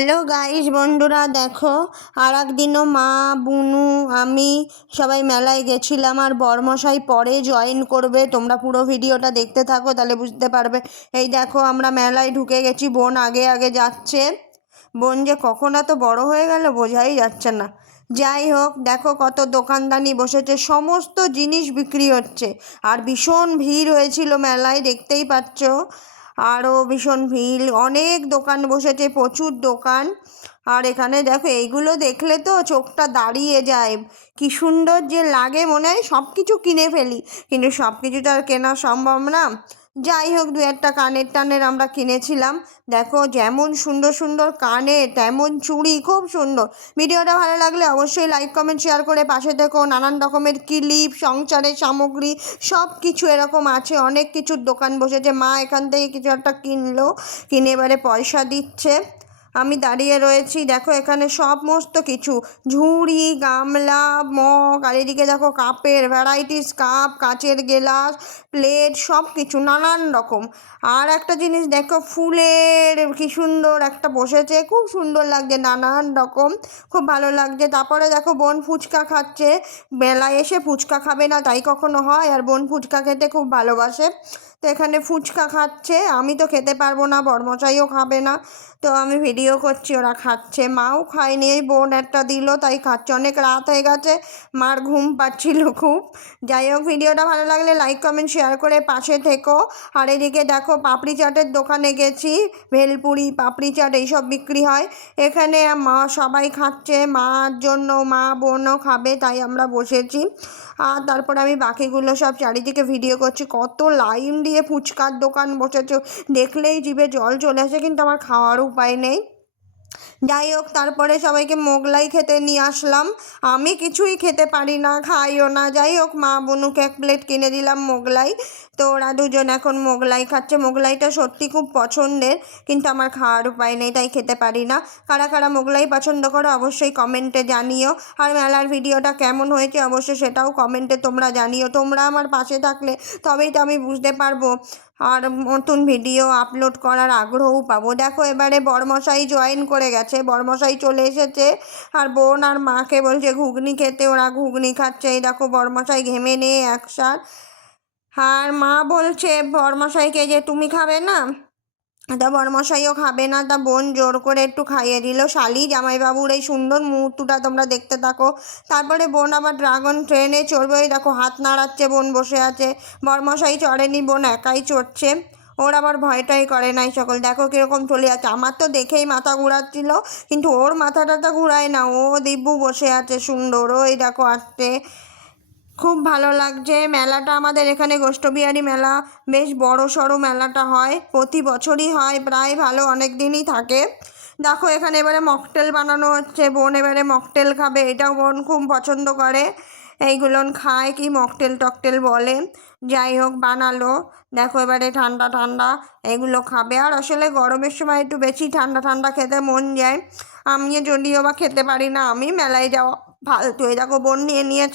Hello guys বন্ধুরা, দেখো আর একদিনও মা, বুনু, আমি সবাই মেলায় গেছিলাম। আর বরমশাই পরে জয়েন করবে। তোমরা পুরো ভিডিওটা দেখতে থাকো, তাহলে বুঝতে পারবে। এই দেখো আমরা মেলায় ঢুকে গেছি, বোন আগে আগে যাচ্ছে। বোন যে কখন এত বড় হয়ে গেল বোঝাই যাচ্ছে না। যাই হোক, দেখো কত দোকানদানি বসেছে, সমস্ত জিনিস বিক্রি হচ্ছে। আর ভীষণ ভিড় হয়েছিল মেলায়, দেখতেই পাচ্ছ। আরও ভীষণ ভিড়, অনেক দোকান বসেছে, প্রচুর দোকান। আর এখানে দেখো, এইগুলো দেখলে তো চোখটা দাঁড়িয়ে যায়। কি সুন্দর যে লাগে, মনে হয় সব কিছু কিনে ফেলি, কিন্তু সব কিছু তো আর কেনা সম্ভব না। যাই হোক, দু একটা কানের টানের আমরা কিনেছিলাম। দেখো যেমন সুন্দর সুন্দর কানের, তেমন চুড়ি, খুব সুন্দর। ভিডিওটা ভালো লাগলে অবশ্যই লাইক কমেন্ট শেয়ার করে পাশে থেকো। নানান রকমের ক্লিপ, সংসারের সামগ্রী সব কিছু এরকম আছে, অনেক কিছুর দোকান বসেছে। মা এখান থেকে কিছু একটা কিনলো, কিনে এবারে পয়সা দিচ্ছে। আমি দাঁড়িয়ে রয়েছি। দেখো এখানে সমস্ত কিছু, ঝুড়ি, গামলা, মগ, আর এদিকে দেখো কাপের ভ্যারাইটিস, কাপ, কাচের গ্লাস, প্লেট, সব কিছু নানান রকম। আর একটা জিনিস দেখো, ফুলের কি সুন্দর একটা বসেছে, খুব সুন্দর লাগছে, নানান রকম, খুব ভালো লাগছে। তারপরে দেখো বোন ফুচকা খাচ্ছে। মেলায় এসে ফুচকা খাবে না তাই কখনো হয়? আর বোন ফুচকা খেতে খুব ভালোবাসে, তো এখানে ফুচকা খাচ্ছে। আমি তো খেতে পারবো না, বরমশাইও খাবে না, তো আমি ভিডিও করছি, ওরা খাচ্ছে। মাও খায়নি, এই বোন একটা দিল তাই খাচ্ছে। অনেক রাত হয়ে গেছে, মার ঘুম পাচ্ছিল খুব। যাই হোক, ভিডিওটা ভালো লাগলে লাইক কমেন্ট শেয়ার করে পাশে থেকো। আর এদিকে দেখো পাপড়ি চাটের দোকানে গেছি, ভেলপুরি, পাপড়ি চাট এইসব বিক্রি হয় এখানে। মা সবাই খাচ্ছে, মার জন্য, মা বোনও খাবে তাই আমরা বসেছি। আর তারপর আমি বাকিগুলো সব চারিদিকে ভিডিও করছি। কত লাইন দিয়ে ফুচকার দোকান বসেছে, দেখলেই জিভে জল চলে আসে, কিন্তু আমার খাওয়ার উপায় নেই। যাই হোক, তারপরে সবাইকে মোগলাই খেতে নিয়ে আসলাম। আমি কিছুই খেতে পারি না, খাইও না। যাই হোক, মা বনুকে এক প্লেট কিনে দিলাম মোগলাই, তো ওরা দুজন এখন মোগলাই খাচ্ছে। মোগলাইটা সত্যি খুব পছন্দের, কিন্তু আমার খাওয়ার উপায় নেই তাই খেতে পারি না। কারা কারা মোগলাই পছন্দ করো অবশ্যই কমেন্টে জানিও। আর মেলার ভিডিওটা কেমন হয়েছে অবশ্যই সেটাও কমেন্টে তোমরা জানিও। তোমরা আমার পাশে থাকলে তবেই তো আমি বুঝতে পারবো আর নতুন ভিডিও আপলোড করার আগ্রহও পাবো। দেখো এবারে বরমশাই জয়েন করে গেছে, বরমশাই চলে এসেছে। আর বোন আর মাকে বলছে ঘুগনি খেতে, ওরা ঘুগনি খাচ্ছে। এই দেখো বরমশাই ঘেমে নিয়ে একসার। আর মা বলছে বরমশাইকে যে তুমি খাবে না, তা বরমশাইও খাবে না, তা বোন জোর করে একটু খাইয়ে দিল। শালি জামাইবাবুর এই সুন্দর মুহূর্তটা তোমরা দেখতে থাকো। তারপরে বোন আবার ড্রাগন ট্রেনে চড়বে। ওই দেখো হাত নাড়াচ্ছে, বোন বসে আছে। বরমশাই চড়েনি, বোন একাই চড়ছে। ওর আবার ভয়টাই করে নাই সকল। দেখো কীরকম চলে যাচ্ছে। আমার তো দেখেই মাথা ঘুরাচ্ছিল, কিন্তু ওর মাথাটা তো ঘুরায় না। ও দিব্যু বসে আছে সুন্দর, ওই দেখো আসছে। খুব ভালো লাগছে মেলাটা। আমাদের এখানে গোষ্ঠবিহারী মেলা বেশ বড় সড়ো মেলাটা হয়, প্রতি বছরই হয় প্রায়, ভালো অনেক দিনই থাকে। দেখো এখানে এবারে মকটেল বানানো হচ্ছে, বোন এবারে মকটেল খাবে, এটাও বোন খুব পছন্দ করে। এইগুলো খায়, কি মকটেল টকটেল বলে। যাই হোক বানালো। দেখো এবারে ঠান্ডা ঠান্ডা এগুলো খাবে। আর আসলে গরমের সময় একটু বেশি ঠান্ডা ঠান্ডা খেতে মন যায়। আমি যদিও বা খেতে পারি না, আমি মেলায় যাওয়া ফালতু। এই দেখো বোন নিয়ে নিয়ে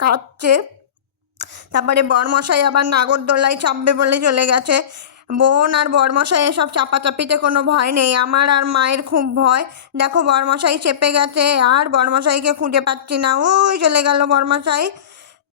খাচ্ছে। তারপরে বরমশাই আবার নাগরদোলায় চাপবে বলে চলে গেছে। বোন আর বরমশাই এসব চাপাচাপিতে কোনো ভয় নেই, আমার আর মায়ের খুব ভয়। দেখো বরমশাই চেপে গেছে, আর বরমশাইকে খুঁজে পাচ্ছি না, ওই চলে গেল বরমশাই।